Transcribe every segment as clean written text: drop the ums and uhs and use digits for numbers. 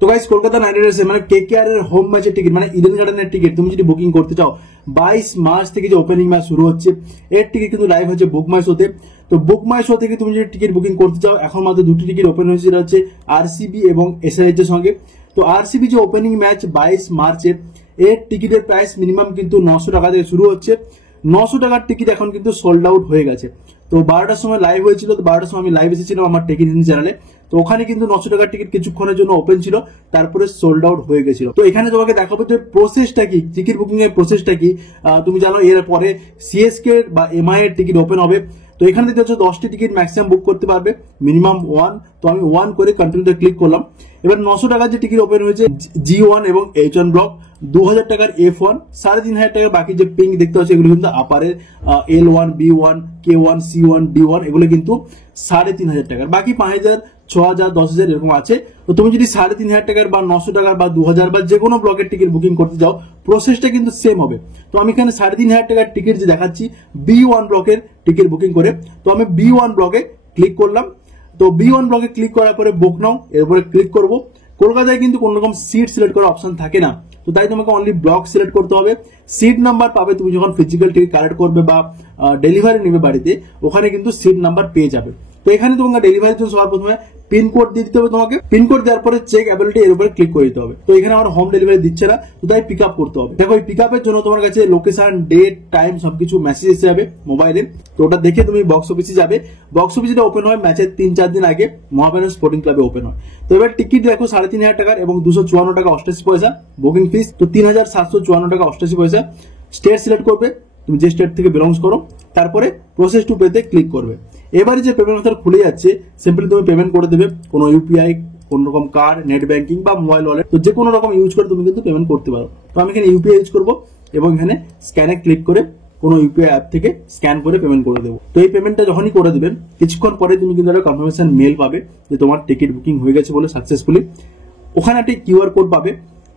তো guys Kolkata night Riders মানে KKR এর হোম ম্যাচের টিকিট মানে ইডেন গার্ডেনের টিকিট তুমি যদি বুকিং করতে চাও 22 মার্চ থেকে যে ওপেনিং ম্যাচ শুরু হচ্ছে এর টিকিট কিন্তু লাইভ হচ্ছে বুক মাই শোতে। তো বুক মাই শো থেকে তুমি যদি টিকিট বুকিং করতে চাও এখন মাত্র দুটি টিকিট ওপেন হয়েছে, সেটা হচ্ছে আরসিবি এবং এসআরএইচ এর সঙ্গে। তো আরসিবি যে ওপেনিং ম্যাচ 22 মার্চে এর টিকিটের প্রাইস মিনিমাম কিন্তু 900 টাকা থেকে শুরু হচ্ছে। 900 টাকার টিকিট এখন কিন্তু সোল্ড আউট হয়ে গেছে। তো 12টার সময় লাইভ হয়েছিল, তো 12টার সময় আমি লাইভ এসেছিলাম আমার টেকিং হিন্দি চ্যানেলে। তো ওখানে কিন্তু 900 টাকার টিকিট কিছুক্ষণের জন্য ওপেন ছিল, তারপরে সোল্ড আউট হয়ে গেছিল। তো এখানে তোমাকে দেখাবো যে প্রসেসটা কি, টিকিট বুকিং এর প্রসেসটা কি। তুমি জানো এর পরে সিএসকে বা এমআই এর টিকিট ওপেন হবে। তো এখানে দেখতে হচ্ছে 10টি টিকিট ম্যাক্সিমাম বুক করতে পারবে, মিনিমাম 1। তো আমি 1 করে কন্টিনিউতে ক্লিক করলাম। এবার 900 টাকার যে টিকিট ওপেন হয়েছে G1 এবং H1 ব্লক, 2000 টাকার F1, 3500 টাকার বাকি যে পিঙ্ক দেখতে পাচ্ছি এগুলো কিন্তু আপারের L1, B1, K1, C1, D1 এগুলো কিন্তু 3500 টাকার, বাকি 5000, 6000, 10000 এরকম আছে। তো তুমি যদি 3500 টাকার বা 900 টাকার বা 2000 বা যে কোনো ব্লকের টিকিট বুকিং করতে যাও প্রসেসটা কিন্তু সেম হবে। তো আমি এখানে 3500 টাকার টিকিট যে দেখাচ্ছি B1 ব্লকের টিকিট বুকিং করে, তো আমি B1 ব্লকে ক্লিক করলাম। তো B1 ব্লকে ক্লিক করার পরে বুক নাও এরপরে ক্লিক করব। কলকাতায় কিন্তু কোনো রকম সিট সিলেক্ট করার অপশন থাকে না, তো তাই তোমাকে অনলি ব্লক সিলেক্ট করতে হবে। সিট নাম্বার পাবে তুমি যখন ফিজিক্যাল টিকিট কালেক্ট করবে বা ডেলিভারি নেবে বাড়িতে, ওখানে কিন্তু সিট নাম্বার পেয়ে যাবে। তো এখানে তোমাকে ডেলিভারির জন্য সবার প্রথমে পিনকোড দিয়ে দিতে হবে। তোমাকে পিনকোড দেওয়ার পরে চেক অ্যাবিলিটি এর উপরে ক্লিক করে দিতে হবে। তো এখানে আমার হোম ডেলিভারি দিচ্ছে না, তো তাই পিক আপ করতে হবে। দেখো এই পিক আপের জন্য তোমার কাছে লোকেশন, ডেট, টাইম সবকিছু মেসেজ এসে যাবে মোবাইলে। তো ওটা দেখে তুমি বক্স অফিসে যাবে। বক্স অফিসটা ওপেন হয় ম্যাচের 3-4 দিন আগে, মহাবাজার স্পোর্টিং ক্লাবে ওপেন হয়। তো এবার টিকিট দেখো 3500 টাকার এবং 254 টাকা 88 পয়সা বুকিং ফিস, তো 3754 টাকা 88 পয়সা। স্টেট সিলেক্ট করবে তুমি যে স্টেট থেকে বিলংস করো, তারপরে প্রসেস টু পেতে ক্লিক করবে। এবারে যে পেমেন্ট মেথড খুলে যাচ্ছে সিম্পলি তুমি পেমেন্ট করে দেবে, কোনো ইউপিআই, কোন রকম কার্ড, নেট ব্যাংকিং বা মোবাইল ওয়ালেট, তো যে কোনো রকম ইউজ করে তুমি কিন্তু পেমেন্ট করতে পারো। তো আমি এখানে ইউপিআই ইউজ করবো এবং এখানে স্ক্যানে ক্লিক করে কোনো ইউপিআই অ্যাপ থেকে স্ক্যান করে পেমেন্ট করে দেবো। তো এই পেমেন্টটা যখনই করে দেবেন কিছুক্ষণ পরে তুমি কিন্তু একটা কনফার্মেশন মেল পাবে যে তোমার টিকিট বুকিং হয়ে গেছে বলে সাকসেসফুলি। ওখানে একটা কিউআর কোড পাবে,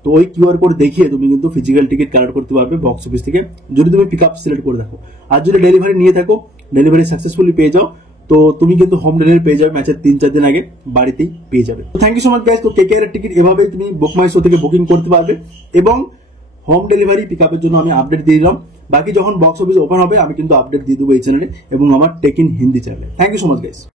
তো ওই কিউআর কোড দেখিয়ে তুমি কিন্তু ফিজিক্যাল টিকিট কালেক্ট করতে পারবে বক্স অফিস থেকে, যদি তুমি পিক আপ সিলেক্ট করে দেখো। আর যদি ডেলিভারি নিয়ে থাকো, ডেলিভারি সাকসেসফুলি পেয়ে যাও, তো তুমি কিন্তু হোম ডেলিভারি পেয়ে যাবে ম্যাচের 3-4 দিন আগে বাড়িতেই পেয়ে যাবে। তো thank you so much guys. তো কেকেআর এর টিকিট এভাবেই তুমি বুক মাই শো থেকে বুকিং করতে পারবে এবং হোম ডেলিভারি পিক আপের জন্য আমি আপডেট দিয়ে দিলাম। বাকি যখন বক্স অফিস ওপেন হবে আমি কিন্তু আপডেট দিয়ে দেবো এই চ্যানেলে এবং আমার টেক ইন হিন্দি চ্যানেলে। Thank you so much guys.